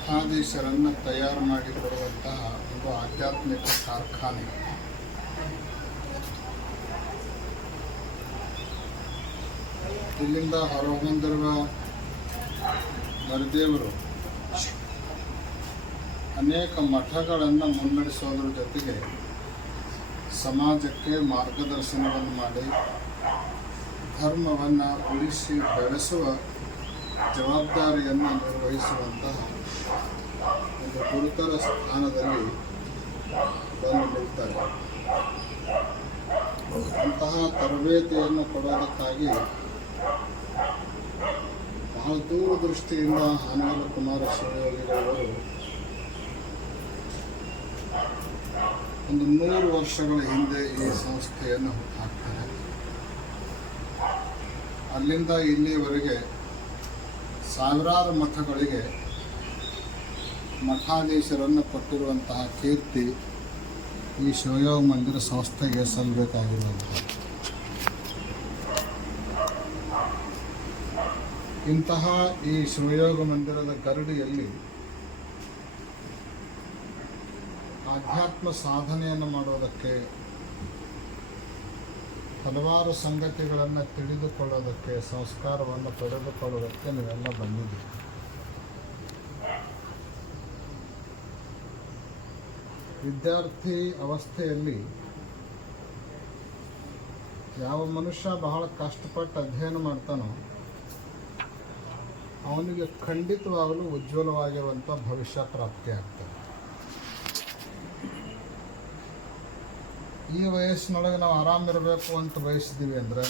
ಮಠಾಧೀಶರನ್ನು ತಯಾರು ಮಾಡಿಕೊಡುವಂತಹ ಒಂದು ಆಧ್ಯಾತ್ಮಿಕ ಕಾರ್ಖಾನೆ. ಇಲ್ಲಿಂದ ಹೊರಹೊಂದಿರುವ ಮರದೇವರು ಅನೇಕ ಮಠಗಳನ್ನು ಮುನ್ನಡೆಸೋದ್ರ ಜೊತೆಗೆ ಸಮಾಜಕ್ಕೆ ಮಾರ್ಗದರ್ಶನವನ್ನು ಮಾಡಿ ಧರ್ಮವನ್ನು ಉಳಿಸಿ ಬೆಳೆಸುವ ಜವಾಬ್ದಾರಿಯನ್ನು ನಿರ್ವಹಿಸುವಂತಹ ಒಂದು ಗುರುತರ ಸ್ಥಾನದಲ್ಲಿ ಬಂದು ನಿಲ್ತಾರೆ. ಅಂತಹ ತರಬೇತಿಯನ್ನು ಕೊಡೋದಕ್ಕಾಗಿ ಬಹಳ ದೂರದೃಷ್ಟಿಯಿಂದ ಹನುಮಲ ಕುಮಾರ ಶಿವಯೋಗಿಗಳವರು ಒಂದು ನೂರು ವರ್ಷಗಳ ಹಿಂದೆ ಈ ಸಂಸ್ಥೆಯನ್ನು ಹಾಕ್ತಾರೆ. ಅಲ್ಲಿಂದ ಇಲ್ಲಿಯವರೆಗೆ ಸಾವಿರಾರು ಮಠಗಳಿಗೆ ಮಠಾಧೀಶರನ್ನು ಕೊಟ್ಟಿರುವಂತಹ ಕೀರ್ತಿ ಈ ಶಿವಯೋಗ ಮಂದಿರ ಸಂಸ್ಥೆಗೆ ಸಲ್ಲಬೇಕಾಗಿರುವಂಥ ಇಂತಹ ಈ ಶಿವಯೋಗ ಮಂದಿರದ ಗರಡಿಯಲ್ಲಿ ಆಧ್ಯಾತ್ಮ ಸಾಧನೆಯನ್ನು ಮಾಡೋದಕ್ಕೆ ಹಲವಾರು ಸಂಗತಿಗಳನ್ನು ತಿಳಿದುಕೊಳ್ಳೋದಕ್ಕೆ, ಸಂಸ್ಕಾರವನ್ನು ಪಡೆದುಕೊಳ್ಳೋದಕ್ಕೆ ನೀವೆಲ್ಲ ಬಂದಿದ್ದೀರಿ. ವಿದ್ಯಾರ್ಥಿ ಅವಸ್ಥೆಯಲ್ಲಿ ಯಾವ ಮನುಷ್ಯ ಬಹಳ ಕಷ್ಟಪಟ್ಟು ಅಧ್ಯಯನ ಮಾಡ್ತಾನೋ, ಅವನಿಗೆ ಖಂಡಿತವಾಗಲೂ ಉಜ್ವಲವಾಗಿರುವಂಥ ಭವಿಷ್ಯ ಪ್ರಾಪ್ತಿಯಾಗ್ತದೆ ಈ ವಯಸ್ಸಿನೊಳಗೆ ನಾವು ಆರಾಮಿರಬೇಕು ಅಂತ ಬಯಸಿದ್ದೀವಿ ಅಂದರೆ,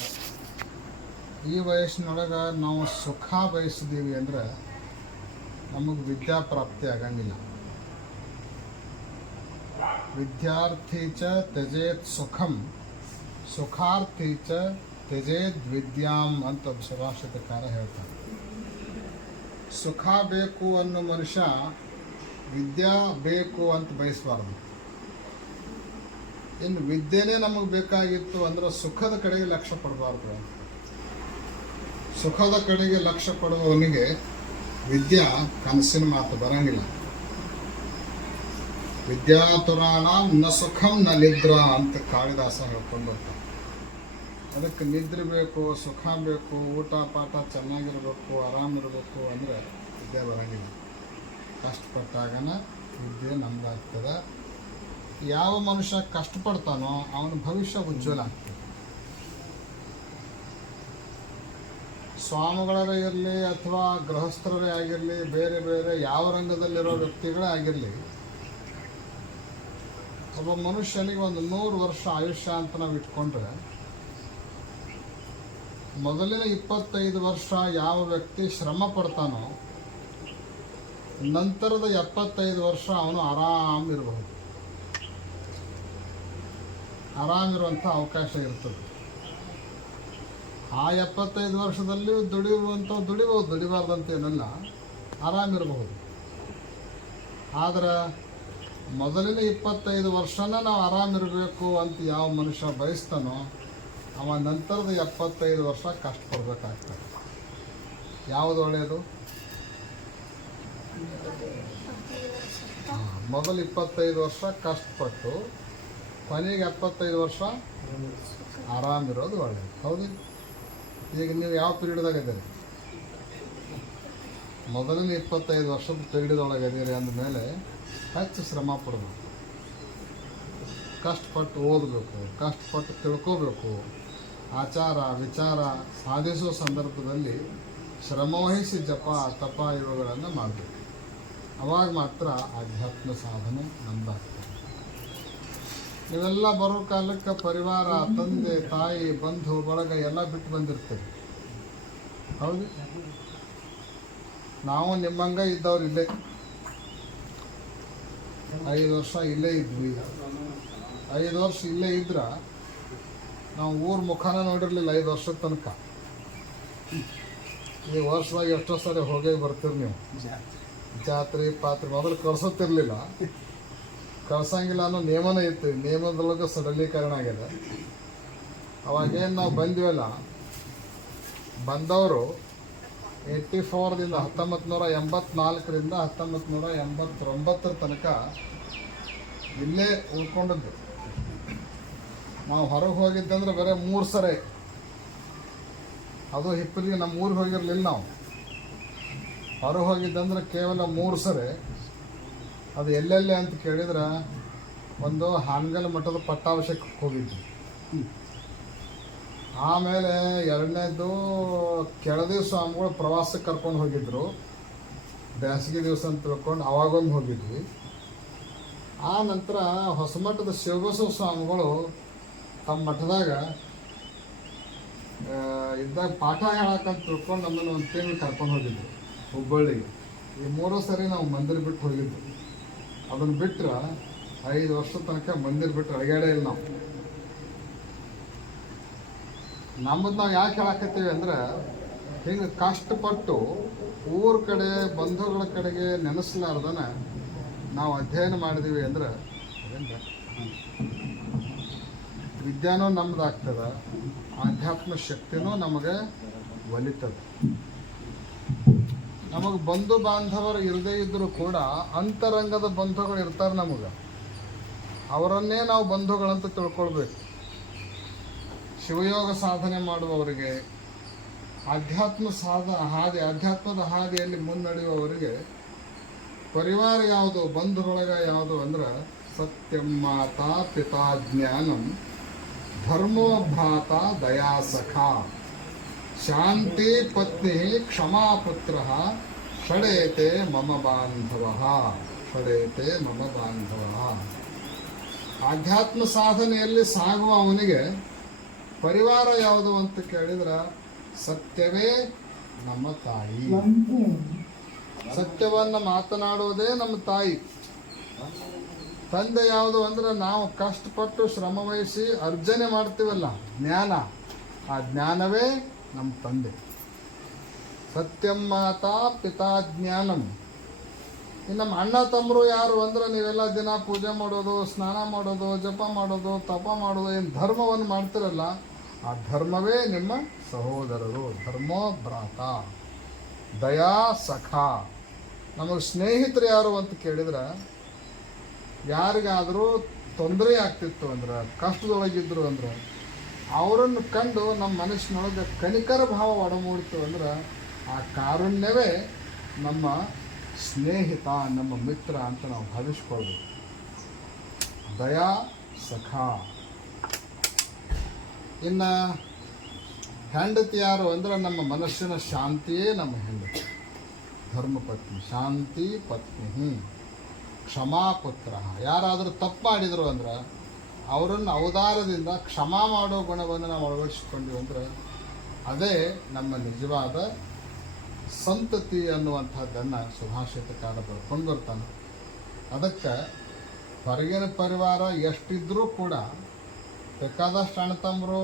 ಈ ವಯಸ್ಸಿನೊಳಗೆ ನಾವು ಸುಖ ಬಯಸಿದ್ದೀವಿ ಅಂದರೆ ನಮಗೆ ವಿದ್ಯಾಪ್ರಾಪ್ತಿ ಆಗಂಗಿಲ್ಲ. ವಿದ್ಯಾರ್ಥಿ ಚ ತ್ಯಜೇತ್ ಸುಖಂ, ಸುಖಾರ್ಥಿ ಚ ತ್ಯಜೇದ್ ವಿದ್ಯಾಂ ಅಂತ ಸುಭಾಷಿತಕಾರ ಹೇಳ್ತಾರೆ. ಸುಖ ಬೇಕು ಅನ್ನೋ ಮನುಷ್ಯ ವಿದ್ಯಾ ಬೇಕು ಅಂತ ಬಯಸಬಾರ್ದು. ಇನ್ನು ವಿದ್ಯೆನೇ ನಮಗೆ ಬೇಕಾಗಿತ್ತು ಅಂದ್ರೆ ಸುಖದ ಕಡೆಗೆ ಲಕ್ಷ್ಯ ಪಡಬಾರ್ದು ಸುಖದ ಕಡೆಗೆ ಲಕ್ಷ್ಯ ಪಡುವವನಿಗೆ ವಿದ್ಯಾ ಕನಸಿನ ಮಾತು ಬರಂಗಿಲ್ಲ. ವಿದ್ಯಾತುರಾಣ ನ ಸುಖಂ ನ ನಿದ್ರ ಅಂತ ಕಾಳಿದಾಸ ಹೇಳ್ಕೊಂಡು ಅದಕ್ಕೆ ನಿದ್ರೆ ಬೇಕು, ಸುಖ ಬೇಕು, ಊಟ, ಪಾಠ ಚೆನ್ನಾಗಿರ್ಬೇಕು ಆರಾಮಿರ್ಬೇಕು ಅಂದರೆ ವಿದ್ಯೆ ಬರಂಗಿಲ್ಲ. ಕಷ್ಟಪಟ್ಟಾಗನ ವಿದ್ಯೆ ನಮ್ದಾಗ್ತದೆ. ಯಾವ ಮನುಷ್ಯ ಕಷ್ಟಪಡ್ತಾನೋ ಅವನ ಭವಿಷ್ಯ ಉಜ್ವಲ ಆಗ್ತದೆ. ಸ್ವಾಮಿಗಳರೇ ಇರಲಿ ಅಥವಾ ಗೃಹಸ್ಥರೇ ಆಗಿರಲಿ, ಬೇರೆ ಬೇರೆ ಯಾವ ರಂಗದಲ್ಲಿರೋ ವ್ಯಕ್ತಿಗಳೇ ಆಗಿರಲಿ, ಒಬ್ಬ ಮನುಷ್ಯನಿಗೆ ಒಂದು ನೂರು ವರ್ಷ ಆಯುಷ್ಯ ಅಂತ ನಾವು ಇಟ್ಕೊಂಡ್ರೆ, ಮೊದಲಿನ ಇಪ್ಪತ್ತೈದು ವರ್ಷ ಯಾವ ವ್ಯಕ್ತಿ ಶ್ರಮ ಪಡ್ತಾನೋ, ನಂತರದ ಎಪ್ಪತ್ತೈದು ವರ್ಷ ಅವನು ಆರಾಮ್ ಇರಬಹುದು ಆರಾಮಿರುವಂಥ ಅವಕಾಶ ಇರ್ತದೆ. ಆ ಎಪ್ಪತ್ತೈದು ವರ್ಷದಲ್ಲಿ ದುಡಿಯುವಂಥ ದುಡಿಬಹುದು ದುಡಿಬಾರ್ದಂತ ಏನಲ್ಲ ಆರಾಮಿರಬಹುದು ಆದ್ರೆ ಮೊದಲಿನ ಇಪ್ಪತ್ತೈದು ವರ್ಷನ ನಾವು ಆರಾಮಿರಬೇಕು ಅಂತ ಯಾವ ಮನುಷ್ಯ ಬಯಸ್ತಾನೋ ಅವ ನಂತರದ ಎಪ್ಪತ್ತೈದು ವರ್ಷ ಕಷ್ಟಪಡ್ಬೇಕಾಗ್ತದೆ ಯಾವುದು ಒಳ್ಳೆಯದು ಮೊದಲು ಇಪ್ಪತ್ತೈದು ವರ್ಷ ಕಷ್ಟಪಟ್ಟು ಕೊನೆಗೆ ಎಪ್ಪತ್ತೈದು ವರ್ಷ ಆರಾಮಿರೋದು ಒಳ್ಳೆಯದು ಹೌದು. ಈಗ ನೀವು ಯಾವ ಪೀರಿಯಡ್ದಾಗ ಇದ್ದೀರಿ? ಮೊದಲನೇ ಇಪ್ಪತ್ತೈದು ವರ್ಷದ ಪೀರಿಯಡ್ದೊಳಗೆ ಇದ್ದೀರಿ ಅಂದಮೇಲೆ ಹೆಚ್ಚು ಶ್ರಮ ಪಡಬೇಕು. ಕಷ್ಟಪಟ್ಟು ಓದಬೇಕು, ಕಷ್ಟಪಟ್ಟು ತಿಳ್ಕೋಬೇಕು, ಆಚಾರ, ವಿಚಾರ ಸಾಧಿಸುವ ಸಂದರ್ಭದಲ್ಲಿ ಶ್ರಮವಹಿಸಿ ಜಪ, ತಪ ಇವುಗಳನ್ನು ಮಾಡಬೇಕು. ಅವಾಗ ಮಾತ್ರ ಆಧ್ಯಾತ್ಮ ಸಾಧನೆ ನಮ್ದಾಗ್ತದೆ ನೀವೆಲ್ಲ ಬರೋ ಕಾಲಕ್ಕೆ ಪರಿವಾರ ತಂದೆ ತಾಯಿ ಬಂಧು ಬಳಗ ಎಲ್ಲ ಬಿಟ್ಟು ಬಂದಿರ್ತೇವೆ ಹೌದು. ನಾವು ನಿಮ್ಮಂಗ ಇದ್ದವ್ರು ಇಲ್ಲೇ. ಐದು ವರ್ಷ ಇಲ್ಲೇ ಇದ್ವಿ. ಐದು ವರ್ಷ ಇಲ್ಲೇ ಇದ್ರ ನಾವು ಊರ ಮುಖಾನ ನೋಡಿರಲಿಲ್ಲ ಐದು ವರ್ಷದ ತನಕ. ಈ ವರ್ಷದಾಗ ಎಷ್ಟೋ ಸರಿ ಹೋಗಿ ಬರ್ತೀರಿ ನೀವು. ಜಾತ್ರೆ ಪಾತ್ರೆ ಮೊದಲು ಕಳ್ಸೋತಿರ್ಲಿಲ್ಲ. ಕಳ್ಸಂಗಿಲ್ಲ ಅನ್ನೋ ನಿಯಮನ ಇತ್ತು. ನಿಯಮದೊಳಗೆ ಸಡಲೀಕರಣ ಆಗಿದೆ. ಅವಾಗೇನು ನಾವು ಬಂದಿವಲ್ಲ, ಬಂದವರು ಏಯ್ಟಿ ಫೋರ್ದಿಂದ ಹತ್ತೊಂಬತ್ತು ನೂರ ಎಂಬತ್ನಾಲ್ಕರಿಂದ ಹತ್ತೊಂಬತ್ತು ನೂರ ಎಂಬತ್ತೊಂಬತ್ತರ ತನಕ ಇಲ್ಲೇ ಉಳ್ಕೊಂಡದ್ದು ನಾವು ಹೊರಗೆ ಹೋಗಿದ್ದಂದ್ರೆ ಬರೀ ಮೂರು ಸರಿ. ಅದು ಹಿಪ್ಪಲಿಗೆ ನಮ್ಮ ಊರಿಗೆ ಹೋಗಿರಲಿಲ್ಲ ನಾವು. ಹೊರಗೆ ಹೋಗಿದ್ದಂದ್ರೆ ಕೇವಲ ಮೂರು ಸರಿ. ಅದು ಎಲ್ಲೆಲ್ಲಿ ಅಂತ ಕೇಳಿದ್ರೆ ಒಂದು ಹಾನಗಲ್ ಮಠದ ಪಟ್ಟಾಭಿಷೇಕಕ್ಕೆ ಹೋಗಿದ್ವಿ. ಆಮೇಲೆ ಎರಡನೇದು ಕೆಳದಿ ಸ್ವಾಮಿಗಳು ಪ್ರವಾಸಕ್ಕೆ ಕರ್ಕೊಂಡು ಹೋಗಿದ್ರು. ಬೇಸಿಗೆ ದಿವಸ ಅಂತ ತಿಳ್ಕೊಂಡು ಅವಾಗೊಂದು ಹೋಗಿದ್ವಿ. ಆ ನಂತರ ಹೊಸಮಠದ ಶಿವಬಸವ ಸ್ವಾಮಿಗಳು ತಮ್ಮ ಮಠದಾಗ ಇದ್ದಾಗ ಪಾಠ ಹೇಳಕ್ಕಂತ ತಿಳ್ಕೊಂಡು ನಮ್ಮನ್ನು ಒಂದು ತಿಂಗಳು ಕರ್ಕೊಂಡು ಹೋಗಿದ್ರು ಹುಬ್ಬಳ್ಳಿಗೆ. ಈ ಮೂರು ಸರಿ ನಾವು ಮಂದಿರ ಬಿಟ್ಟು ಹೋಗಿದ್ವಿ. ಅದನ್ನು ಬಿಟ್ಟರೆ ಐದು ವರ್ಷ ತನಕ ಮಂದಿರ ಬಿಟ್ಟರೆ ಅಳಗಾಡೇ ಇಲ್ಲ ನಾವು ನಮ್ಮದು ನಾವು ಯಾಕೆ ಹೇಳಾಕತ್ತೀವಿ ಅಂದ್ರೆ ಹಿಂಗೆ ಕಷ್ಟಪಟ್ಟು ಊರ ಕಡೆ, ಬಂಧುಗಳ ಕಡೆಗೆ ನೆನೆಸಲಾರ್ದನ ನಾವು ಅಧ್ಯಯನ ಮಾಡಿದೀವಿ ಅಂದ್ರೆ. ವಿದ್ಯಾನೂ ನಮ್ದಾಗ್ತದ, ಆಧ್ಯಾತ್ಮ ಶಕ್ತಿನೂ ನಮಗೆ ಒಲಿತದ ನಮಗೆ ಬಂಧು ಬಾಂಧವರು ಇರದೇ ಇದ್ದರೂ ಕೂಡ ಅಂತರಂಗದ ಬಂಧುಗಳು ಇರ್ತಾರೆ ನಮಗೆ. ಅವರನ್ನೇ ನಾವು ಬಂಧುಗಳಂತ ತಿಳ್ಕೊಳ್ಬೇಕು. ಶಿವಯೋಗ ಸಾಧನೆ ಮಾಡುವವರಿಗೆ, ಆಧ್ಯಾತ್ಮ ಸಾಧ, ಹಾದಿ, ಆಧ್ಯಾತ್ಮದ ಹಾದಿಯಲ್ಲಿ ಮುನ್ನಡೆಯುವವರಿಗೆ ಪರಿವಾರ ಯಾವುದು, ಬಂಧುಗಳಗ ಯಾವುದು ಅಂದ್ರೆ ಸತ್ಯಂ ಮಾತಾ ಪಿತಾ ಜ್ಞಾನಂ ಧರ್ಮೋ ಭ್ರಾತ ದಯಾ ಸಖ. ಶಾಂತಿ ಪತ್ನಿ ಕ್ಷಮಾ ಪುತ್ರ ಷಡೇತೆ ಮಮ ಬಾಂಧವ ಷಡೇತೆ ಮಮ ಬಾಂಧವ ಆಧ್ಯಾತ್ಮ ಸಾಧನೆಯಲ್ಲಿ ಸಾಗುವ ಅವನಿಗೆ ಪರಿವಾರ ಯಾವುದು ಅಂತ ಕೇಳಿದ್ರೆ ಸತ್ಯವೇ ನಮ್ಮ ತಾಯಿ. ಸತ್ಯವನ್ನ ಮಾತನಾಡುವುದೇ ನಮ್ಮ ತಾಯಿ. ತಂದೆ ಯಾವುದು ಅಂದ್ರೆ ನಾವು ಕಷ್ಟಪಟ್ಟು ಶ್ರಮ ವಹಿಸಿ ಅರ್ಜನೆ ಮಾಡ್ತೀವಲ್ಲ, ಜ್ಞಾನ. ಆ ಜ್ಞಾನವೇ ನಮ್ಮ ತಂದೆ. ಸತ್ಯಂ ಮಾತಾ ಪಿತಾ ಜ್ಞಾನಂ. ನಮ್ಮ ಅಣ್ಣ ತಮ್ಮರು ಯಾರು ಅಂದ್ರೆ ನೀವೆಲ್ಲ ದಿನ ಪೂಜೆ ಮಾಡೋದು, ಸ್ನಾನ ಮಾಡೋದು, ಜಪ ಮಾಡೋದು, ತಪ ಮಾಡೋದು, ಏನು ಧರ್ಮವನ್ನು ಮಾಡ್ತಿರಲ್ಲ, ಆ ಧರ್ಮವೇ ನಿಮ್ಮ ಸಹೋದರರು. ಧರ್ಮೋ ಭ್ರಾತ. ದಯಾ ಸಖ. ನಮಗೆ ಸ್ನೇಹಿತರು ಯಾರು ಅಂತ ಕೇಳಿದ್ರೆ, ಯಾರಿಗಾದರೂ ತೊಂದರೆ ಆಗ್ತಿತ್ತು ಅಂದ್ರೆ, ಕಷ್ಟದೊಳಗಿದ್ರು ಅಂದ್ರೆ ಅವರನ್ನು ಕಂಡು ನಮ್ಮ ಮನಸ್ಸಿನೊಳಗೆ ಕನಿಕರ ಭಾವ ಒಡಮೂಡಿತು ಅಂದ್ರೆ ಆ ಕಾರುಣ್ಯವೇ ನಮ್ಮ ಸ್ನೇಹಿತ, ನಮ್ಮ ಮಿತ್ರ ಅಂತ ನಾವು ಭಾವಿಸ್ಕೊಳ್ಬೇಕು. ದಯಾ ಸಖ. ಇನ್ನು ಹೆಂಡತಿ ಯಾರು ಅಂದ್ರೆ ನಮ್ಮ ಮನಸ್ಸಿನ ಶಾಂತಿಯೇ ನಮ್ಮ ಹೆಂಡತಿ. ಧರ್ಮಪತ್ನಿ ಶಾಂತಿ ಪತ್ನಿ ಕ್ಷಮಾಪುತ್ರ ಯಾರಾದರೂ ತಪ್ಪು ಮಾಡಿದರು ಅಂದ್ರೆ ಅವರನ್ನು ಔದಾರದಿಂದ ಕ್ಷಮ ಮಾಡೋ ಗುಣವನ್ನು ನಾವು ಅಳವಡಿಸ್ಕೊಂಡ್ವಿ ಅಂದ್ರೆ ಅದೇ ನಮ್ಮ ನಿಜವಾದ ಸಂತತಿ ಅನ್ನುವಂಥದ್ದನ್ನು ಸುಭಾಷಿತಕಾರ ಬರ್ಕೊಂಡು ಬರ್ತಾನೆ. ಅದಕ್ಕೆ ಹೊರಗಿನ ಪರಿವಾರ ಎಷ್ಟಿದ್ರೂ ಕೂಡ ಬೇಕಾದಷ್ಟು ಅಣ್ಣತಮ್ಮರು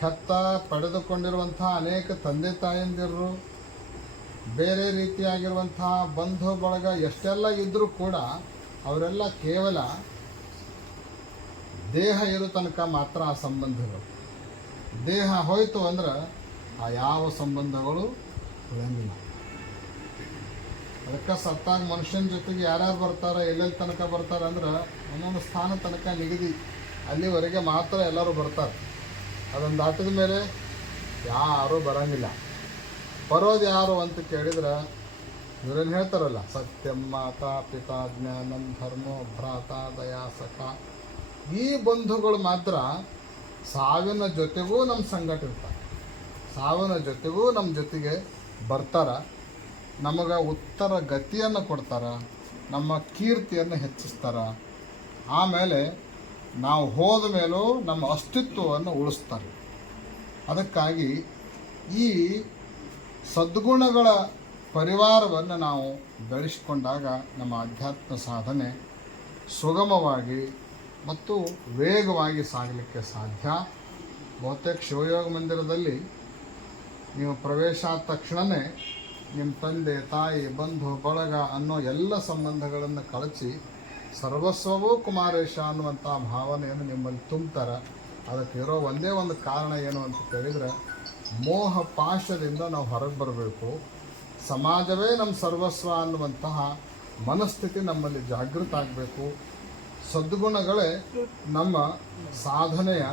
ಹೆತ್ತ ಪಡೆದುಕೊಂಡಿರುವಂಥ ಅನೇಕ ತಂದೆ ತಾಯಂದಿರು, ಬೇರೆ ರೀತಿಯಾಗಿರುವಂಥ ಬಂಧು ಬಳಗ ಎಷ್ಟೆಲ್ಲ ಇದ್ದರೂ ಕೂಡ ಅವರೆಲ್ಲ ಕೇವಲ ದೇಹ ಇರೋ ತನಕ ಮಾತ್ರ ಆ ಸಂಬಂಧಗಳು ದೇಹ ಹೋಯ್ತು ಅಂದ್ರೆ ಆ ಯಾವ ಸಂಬಂಧಗಳು ಉಳಿಯಂಗಿಲ್ಲ ಅದಕ್ಕೆ ಸತ್ತಾಗ ಮನುಷ್ಯನ ಜೊತೆಗೆ ಯಾರ್ಯಾರು ಬರ್ತಾರೆ, ಎಲ್ಲೆಲ್ಲಿ ತನಕ ಬರ್ತಾರೆ ಅಂದ್ರೆ ಒಂದೊಂದು ಸ್ಥಾನ ತನಕ ನಿಗದಿ. ಅಲ್ಲಿವರೆಗೆ ಮಾತ್ರ ಎಲ್ಲರೂ ಬರ್ತಾರೆ. ಅದೊಂದು ದಾಟಿದ ಮೇಲೆ ಯಾರೂ ಬರಂಗಿಲ್ಲ. ಬರೋದು ಯಾರು ಅಂತ ಕೇಳಿದ್ರೆ ಇವರೇನು ಹೇಳ್ತಾರಲ್ಲ, ಸತ್ಯಂ ಮಾತಾ ಪಿತಾ ಜ್ಞಾನಂ ಧರ್ಮೋ ಭ್ರಾತ ದಯಾ ಸಖ ಈ ಬಂಧುಗಳು ಮಾತ್ರ ಸಾವಿನ ಜೊತೆಗೂ ನಮ್ಮ ಸಂಗಟ ಇರ್ತಾರೆ. ಸಾವಿನ ಜೊತೆಗೂ ನಮ್ಮ ಜೊತೆಗೆ ಬರ್ತಾರ. ನಮಗೆ ಉತ್ತರ ಗತಿಯನ್ನು ಕೊಡ್ತಾರ. ನಮ್ಮ ಕೀರ್ತಿಯನ್ನು ಹೆಚ್ಚಿಸ್ತಾರ. ಆಮೇಲೆ ನಾವು ಹೋದ ಮೇಲೂ ನಮ್ಮ ಅಸ್ತಿತ್ವವನ್ನು ಉಳಿಸ್ತಾರೆ. ಅದಕ್ಕಾಗಿ ಈ ಸದ್ಗುಣಗಳ ಪರಿವಾರವನ್ನು ನಾವು ಬೆಳೆಸಿಕೊಂಡಾಗ ನಮ್ಮ ಆಧ್ಯಾತ್ಮ ಸಾಧನೆ ಸುಗಮವಾಗಿ ಮತ್ತು ವೇಗವಾಗಿ ಸಾಗಲಿಕ್ಕೆ ಸಾಧ್ಯ. ಬಹುತೇಕ ಶಿವಯೋಗ ಮಂದಿರದಲ್ಲಿ ನೀವು ಪ್ರವೇಶ ಆದ ತಕ್ಷಣವೇ ನಿಮ್ಮ ತಂದೆ, ತಾಯಿ, ಬಂಧು, ಬಳಗ ಅನ್ನೋ ಎಲ್ಲ ಸಂಬಂಧಗಳನ್ನು ಕಳಚಿ ಸರ್ವಸ್ವವೂ ಕುಮಾರೇಶ ಅನ್ನುವಂಥ ಭಾವನೆಯನ್ನು ನಿಮ್ಮಲ್ಲಿ ತುಂಬ್ತಾರೆ. ಅದಕ್ಕೆ ಇರೋ ಒಂದೇ ಒಂದು ಕಾರಣ ಏನು ಅಂತ ಕೇಳಿದರೆ ಮೋಹ ಪಾಶದಿಂದ ನಾವು ಹೊರಗೆ ಬರಬೇಕು. ಸಮಾಜವೇ ನಮ್ಮ ಸರ್ವಸ್ವ ಅನ್ನುವಂತಹ ಮನಸ್ಥಿತಿ ನಮ್ಮಲ್ಲಿ ಜಾಗೃತ ಆಗಬೇಕು. ಸದ್ಗುಣಗಳೇ ನಮ್ಮ ಸಾಧನೆಯ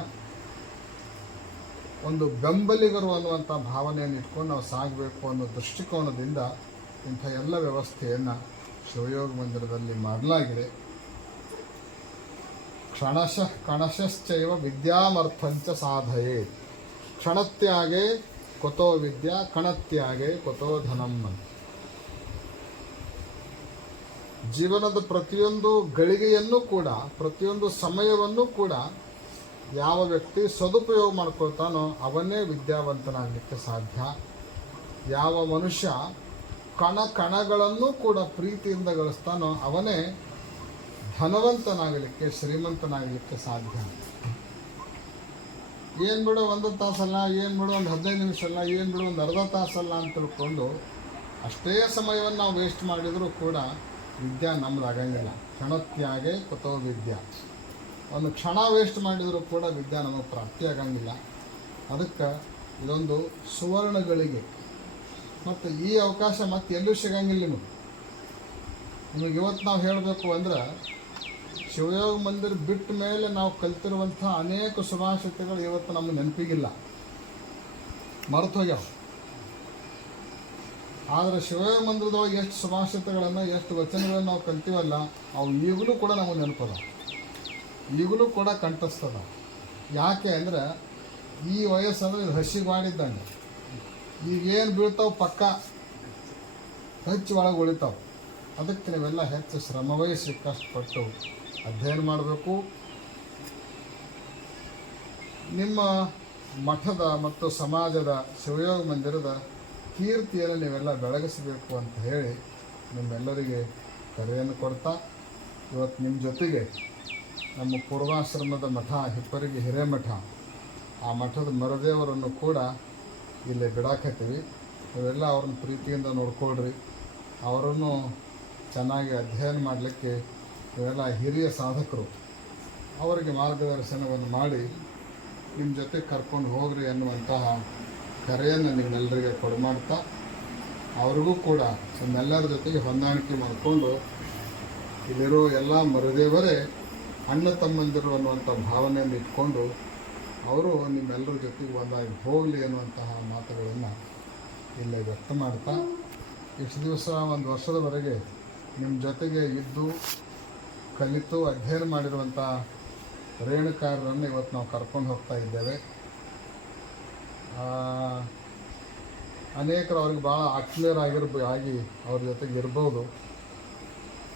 ಒಂದು ಬೆಂಬಲಿಗರು ಅನ್ನುವಂಥ ಭಾವನೆಯನ್ನು ಇಟ್ಕೊಂಡು ನಾವು ಸಾಗಬೇಕು ಅನ್ನೋ ದೃಷ್ಟಿಕೋನದಿಂದ ಇಂಥ ಎಲ್ಲ ವ್ಯವಸ್ಥೆಯನ್ನು ಶಿವಯೋಗ ಮಂದಿರದಲ್ಲಿ ಮಾಡಲಾಗಿದೆ. ಕ್ಷಣಶಃ ಕಣಶಶ್ಚೈವ ವಿದ್ಯಾಮರ್ಥಂಚ ಸಾಧಯೇ. ಕ್ಷಣತ್ಯಾಗೆ, ಕೊತೋ ವಿದ್ಯಾ, ಕಣತ್ಯಾಗೆ, ಕೊತೋ ಧನಂ ಅಂತ ಜೀವನದ ಪ್ರತಿಯೊಂದು ಗಳಿಗೆಯನ್ನು ಕೂಡ, ಪ್ರತಿಯೊಂದು ಸಮಯವನ್ನು ಕೂಡ ಯಾವ ವ್ಯಕ್ತಿ ಸದುಪಯೋಗ ಮಾಡ್ಕೊಳ್ತಾನೋ ಅವನೇ ವಿದ್ಯಾವಂತನಾಗಲಿಕ್ಕೆ ಸಾಧ್ಯ. ಯಾವ ಮನುಷ್ಯ ಕಣ ಕಣಗಳನ್ನು ಕೂಡ ಪ್ರೀತಿಯಿಂದ ಗಳಿಸ್ತಾನೋ ಅವನೇ ಧನವಂತನಾಗಲಿಕ್ಕೆ, ಶ್ರೀಮಂತನಾಗಲಿಕ್ಕೆ ಸಾಧ್ಯ. ಏನು ಬಿಡು ಒಂದು ತಾಸಲ್ಲ, ಏನು ಬಿಡು ಒಂದು ಹದಿನೈದು ನಿಮಿಷ ಅಲ್ಲ ಏನು ಬಿಡು ಒಂದು ಅರ್ಧ ತಾಸಲ್ಲ ಅಂತ ತಿಳ್ಕೊಂಡು ಅಷ್ಟೇ ಸಮಯವನ್ನು ನಾವು ವೇಸ್ಟ್ ಮಾಡಿದರೂ ಕೂಡ ವಿದ್ಯಾ ನಮ್ದು ಆಗಂಗಿಲ್ಲ. ಕ್ಷಣತ್ಯಾಗೆ ಕುತೋ ವಿದ್ಯಾ. ಒಂದು ಕ್ಷಣ ವೇಸ್ಟ್ ಮಾಡಿದರೂ ಕೂಡ ವಿದ್ಯಾ ನಮಗೆ ಪ್ರಾಪ್ತಿ ಆಗಂಗಿಲ್ಲ. ಅದಕ್ಕೆ ಇದೊಂದು ಸುವರ್ಣಗಳಿಗೆ. ಮತ್ತು ಈ ಅವಕಾಶ ಮತ್ತೆ ಎಲ್ಲೂ ಸಿಗಂಗಿಲ್ಲ ನಿಮಗೆ. ನಿಮಗೆ ಇವತ್ತು ನಾವು ಹೇಳಬೇಕು ಅಂದ್ರೆ, ಶಿವಯೋಗ ಮಂದಿರ ಬಿಟ್ಟ ಮೇಲೆ ನಾವು ಕಲ್ತಿರುವಂಥ ಅನೇಕ ಸುಭಾಷಿತಗಳು ಇವತ್ತು ನಮಗೆ ನೆನಪಿಗಿಲ್ಲ. ಮರೆತು ಹೋಗ್ಯಾವ. ಆದರೆ ಶಿವಯೋಗ ಮಂದಿರದೊಳಗೆ ಎಷ್ಟು ಸುಭಾಷಿತಗಳನ್ನು ಎಷ್ಟು ವಚನಗಳನ್ನು ನಾವು ಕಲ್ತೀವಲ್ಲ, ಅವು ಈಗಲೂ ಕೂಡ ನಮಗೆ ನೆನಪದ. ಈಗಲೂ ಕೂಡ ಕಂಠಸ್ತದ ಯಾಕೆ ಅಂದರೆ, ಈ ವಯಸ್ಸಂದ್ರೆ ಇದು ಹಸಿಗೆ ಮಾಡಿದ್ದಂಗೆ. ಈಗೇನು ಬೀಳ್ತಾವೆ ಪಕ್ಕ? ಹೆಚ್ಚು ಒಳಗೆ ಉಳಿತಾವೆ. ಅದಕ್ಕೆ ನೀವೆಲ್ಲ ಹೆಚ್ಚು ಶ್ರಮವಹಿಸಿ ಕಷ್ಟಪಟ್ಟು ಅಧ್ಯಯನ ಮಾಡಬೇಕು. ನಿಮ್ಮ ಮಠದ ಮತ್ತು ಸಮಾಜದ ಶಿವಯೋಗ ಮಂದಿರದ ಕೀರ್ತಿಯನ್ನು ನೀವೆಲ್ಲ ಬೆಳಗಿಸಬೇಕು ಅಂತ ಹೇಳಿ ನಿಮ್ಮೆಲ್ಲರಿಗೆ ಕರೆಯನ್ನು ಕೊಡ್ತಾ, ಇವತ್ತು ನಿಮ್ಮ ಜೊತೆಗೆ ನಮ್ಮ ಪೂರ್ವಾಶ್ರಮದ ಮಠ, ಹಿಪ್ಪರಿಗೆ ಹಿರೇಮಠ, ಆ ಮಠದ ಮರದೇವರನ್ನು ಕೂಡ ಇಲ್ಲಿ ಬಿಡಾಕತ್ತೀವಿ. ಇವೆಲ್ಲ ಅವ್ರನ್ನ ಪ್ರೀತಿಯಿಂದ ನೋಡ್ಕೊಳ್ರಿ. ಅವರನ್ನು ಚೆನ್ನಾಗಿ ಅಧ್ಯಯನ ಮಾಡಲಿಕ್ಕೆ ಇವೆಲ್ಲ ಹಿರಿಯ ಸಾಧಕರು. ಅವರಿಗೆ ಮಾರ್ಗದರ್ಶನವನ್ನು ಮಾಡಿ ನಿಮ್ಮ ಜೊತೆ ಕರ್ಕೊಂಡು ಹೋಗ್ರಿ ಅನ್ನುವಂತಹ ಕರೆಯನ್ನು ನಿಮ್ಮೆಲ್ಲರಿಗೆ ಕೊಡಮಾಡ್ತಾ ಅವ್ರಿಗೂ ಕೂಡ ನಿಮ್ಮೆಲ್ಲರ ಜೊತೆಗೆ ಹೊಂದಾಣಿಕೆ ಮಾಡಿಕೊಂಡು ಇಲ್ಲಿರೋ ಎಲ್ಲ ಮರುದೇವರೇ, ಅಣ್ಣ ತಮ್ಮಂದಿರು ಅನ್ನುವಂಥ ಭಾವನೆಯನ್ನು ಇಟ್ಕೊಂಡು ಅವರು ನಿಮ್ಮೆಲ್ಲರ ಜೊತೆಗೆ ಒಂದಾಗಿ ಹೋಗಲಿ ಅನ್ನುವಂತಹ ಮಾತುಗಳನ್ನು ಇಲ್ಲಿ ವ್ಯಕ್ತ ಮಾಡ್ತಾ, ಇಷ್ಟು ದಿವಸ ಒಂದು ವರ್ಷದವರೆಗೆ ನಿಮ್ಮ ಜೊತೆಗೆ ಇದ್ದು ಕಲಿತು ಅಧ್ಯಯನ ಮಾಡಿರುವಂಥ ರೇಣುಕಾರರನ್ನು ಇವತ್ತು ನಾವು ಕರ್ಕೊಂಡು ಹೋಗ್ತಾ ಇದ್ದೇವೆ. ಅನೇಕರು ಅವ್ರಿಗೆ ಭಾಳ ಆತ್ಮೀಯರಾಗಿರ್ಬ, ಆಗಿ ಅವ್ರ ಜೊತೆಗೆ ಇರ್ಬೋದು.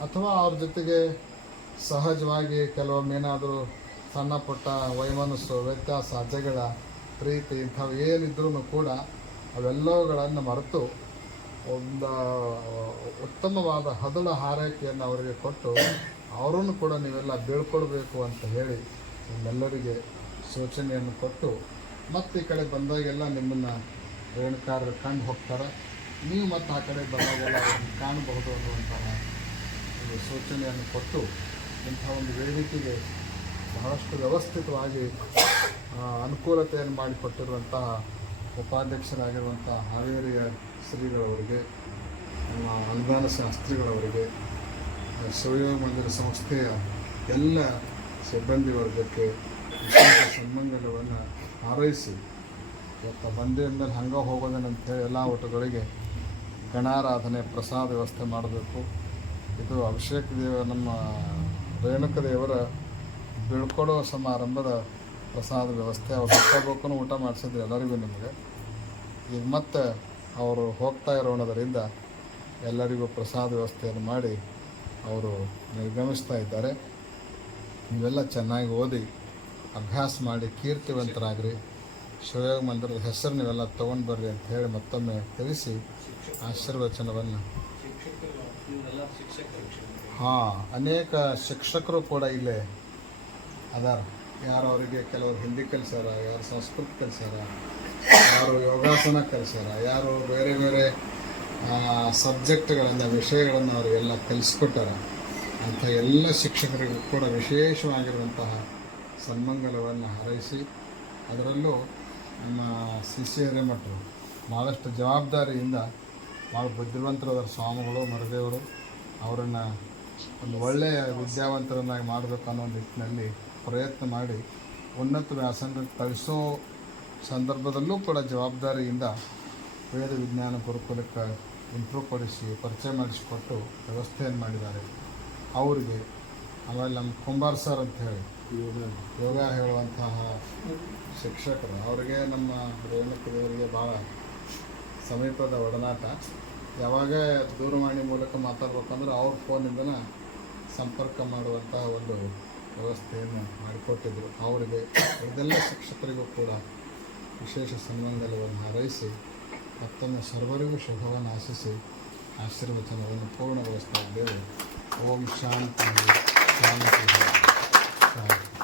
ಅಥವಾ ಅವ್ರ ಜೊತೆಗೆ ಸಹಜವಾಗಿ ಕೆಲವೊಮ್ಮೆ ಏನಾದರೂ ಸಣ್ಣ ಪುಟ್ಟ ವೈಮನಸ್ಸು, ವ್ಯತ್ಯಾಸ, ಜಗಳ, ಪ್ರೀತಿ ಇಂಥವು ಏನಿದ್ರೂ ಕೂಡ ಅವೆಲ್ಲವುಗಳನ್ನು ಮರೆತು ಒಂದು ಉತ್ತಮವಾದ ಹದಳ ಹಾರೈಕೆಯನ್ನು ಅವರಿಗೆ ಕೊಟ್ಟು ಅವರನ್ನು ಕೂಡ ನೀವೆಲ್ಲ ಬೀಳ್ಕೊಡ್ಬೇಕು ಅಂತ ಹೇಳಿ ನಿಮ್ಮೆಲ್ಲರಿಗೆ ಸೂಚನೆಯನ್ನು ಕೊಟ್ಟು ಮತ್ತೆ ಈ ಕಡೆ ಬಂದಾಗೆಲ್ಲ ನಿಮ್ಮನ್ನು ರೇಣುಕಾರರು ಕಂಡು ಹೋಗ್ತಾರೆ. ನೀವು ಮತ್ತೆ ಆ ಕಡೆ ಬಂದಾಗೆಲ್ಲ ಅವ್ರನ್ನ ಕಾಣಬಹುದು ಅನ್ನುವಂತಹ ಒಂದು ಸೂಚನೆಯನ್ನು ಕೊಟ್ಟು ಇಂಥ ಒಂದು ವೇದಿಕೆಗೆ ಬಹಳಷ್ಟು ವ್ಯವಸ್ಥಿತವಾಗಿ ಅನುಕೂಲತೆಯನ್ನು ಮಾಡಿಕೊಟ್ಟಿರುವಂತಹ ಉಪಾಧ್ಯಕ್ಷರಾಗಿರುವಂಥ ಹಾವೇರಿಯ ಶ್ರೀಗಳವರಿಗೆ, ನಮ್ಮ ಅನುದಾನ ಶಾಸ್ತ್ರಿಗಳವರಿಗೆ ಶಿವಯೋಗ ಮಂದಿರ ಸಂಸ್ಥೆಯ ಎಲ್ಲ ಸಿಬ್ಬಂದಿ ವರ್ಗಕ್ಕೆ ವಿಶೇಷ ಸನ್ಮಂಗಲವನ್ನು ಹಾರೈಸಿ. ಇವತ್ತು ಬಂದೇ ಮೇಲೆ ಹಂಗೆ ಹೋಗೋದೇನಂತೇಳಿ ಎಲ್ಲ ಊಟಗಳಿಗೆ ಗಣಾರಾಧನೆ ಪ್ರಸಾದ ವ್ಯವಸ್ಥೆ ಮಾಡಬೇಕು. ಇದು ಅಭಿಷೇಕ ದೇವ ನಮ್ಮ ರೇಣುಕ ದೇವರ ಬೀಳ್ಕೊಡೋ ಸಮಾರಂಭದ ಪ್ರಸಾದ ವ್ಯವಸ್ಥೆ. ಅವ್ರು ಹೋಗ್ಬೇಕು ಊಟ ಮಾಡಿಸಿದ್ರು ಎಲ್ಲರಿಗೂ ನಿಮಗೆ. ಈಗ ಮತ್ತೆ ಅವರು ಹೋಗ್ತಾ ಇರೋಣದರಿಂದ ಎಲ್ಲರಿಗೂ ಪ್ರಸಾದ ವ್ಯವಸ್ಥೆಯನ್ನು ಮಾಡಿ ಅವರು ನಿರ್ಗಮಿಸ್ತಾ ಇದ್ದಾರೆ. ನೀವೆಲ್ಲ ಚೆನ್ನಾಗಿ ಓದಿ. ಅಭ್ಯಾಸ ಮಾಡಿ ಕೀರ್ತಿವಂತರಾಗ್ರಿ. ಶಿವಯೋಗ ಮಂದಿರದ ಹೆಸರು ನೀವೆಲ್ಲ ತೊಗೊಂಡು ಬರ್ರಿ ಅಂತ ಹೇಳಿ ಮತ್ತೊಮ್ಮೆ ತಿಳಿಸಿ ಆಶೀರ್ವಚನವನ್ನು. ಹಾಂ, ಅನೇಕ ಶಿಕ್ಷಕರು ಕೂಡ ಇಲ್ಲೇ ಅದಾರ. ಯಾರು ಅವರಿಗೆ ಕೆಲವರು ಹಿಂದಿ ಕಲಿಸ್ಯಾರ, ಯಾರು ಸಂಸ್ಕೃತ ಕಲಿಸ್ಯಾರ, ಯಾರು ಯೋಗಾಸನ ಕಲಿಸ್ಯಾರ, ಯಾರು ಬೇರೆ ಬೇರೆ ಸಬ್ಜೆಕ್ಟ್ಗಳನ್ನು, ವಿಷಯಗಳನ್ನು ಅವರಿಗೆಲ್ಲ ಕಲಿಸ್ಕೊಟ್ಟಾರ. ಅಂಥ ಎಲ್ಲ ಶಿಕ್ಷಕರಿಗೂ ಕೂಡ ವಿಶೇಷವಾಗಿರುವಂತಹ ಸನ್ಮಂಗಲವನ್ನು ಹಾರೈಸಿ ಅದರಲ್ಲೂ ನಮ್ಮ ಸಿ ಸಿ ಭಾಳಷ್ಟು ಜವಾಬ್ದಾರಿಯಿಂದ ಭಾಳ ಬುದ್ಧಿವಂತರಾದ ಸ್ವಾಮಿಗಳು, ಮರದೇವರು ಅವರನ್ನು ಒಂದು ಒಳ್ಳೆಯ ವಿದ್ಯಾವಂತರನ್ನಾಗಿ ಮಾಡಬೇಕು ಅನ್ನೋ ನಿಟ್ಟಿನಲ್ಲಿ ಪ್ರಯತ್ನ ಮಾಡಿ ಉನ್ನತ ವ್ಯಾಸಂಗಕ್ಕೆ ಕಳಿಸೋ ಸಂದರ್ಭದಲ್ಲೂ ಕೂಡ ಜವಾಬ್ದಾರಿಯಿಂದ ವೇದ ವಿಜ್ಞಾನ ಗುರುಕುಲಕ್ಕೆ ಇಂಪ್ರೂವ್ ಪಡಿಸಿ, ಪರಿಚಯ ಮಾಡಿಸಿಕೊಟ್ಟು ವ್ಯವಸ್ಥೆಯನ್ನು ಮಾಡಿದ್ದಾರೆ. ಅವರಿಗೆ ಆಮೇಲೆ ನಮ್ಮ ಕುಂಬಾರ್ ಸರ್ ಅಂತ ಹೇಳಿ ಯೋಗ ಹೇಳುವಂತಹ ಶಿಕ್ಷಕರು, ಅವರಿಗೆ ನಮ್ಮ ರೇಣುಕರಿಗೆ ಭಾಳ ಸಮೀಪದ ಒಡನಾಟ. ಯಾವಾಗ ದೂರವಾಣಿ ಮೂಲಕ ಮಾತಾಡ್ಬೇಕಂದ್ರೆ ಅವ್ರ ಫೋನಿಂದನ ಸಂಪರ್ಕ ಮಾಡುವಂತಹ ಒಂದು ವ್ಯವಸ್ಥೆಯನ್ನು ಮಾಡಿಕೊಟ್ಟಿದ್ದರು ಅವರಿಗೆ ಇದೆಲ್ಲ ಶಿಕ್ಷಕರಿಗೂ ಕೂಡ ವಿಶೇಷ ಸಂಬಂಧವನ್ನು ಹಾರೈಸಿ, ಮತ್ತೊಮ್ಮೆ ಸರ್ವರಿಗೂ ಶುಭವನ್ನು ಆಶಿಸಿ, ಆಶೀರ್ವಚನವನ್ನು ಪೂರ್ಣಗೊಳಿಸ್ತಾ ಇದ್ದೇವೆ. ಓಂ ಶಾಂತಿ ಶಾಂತಿ. Thank you.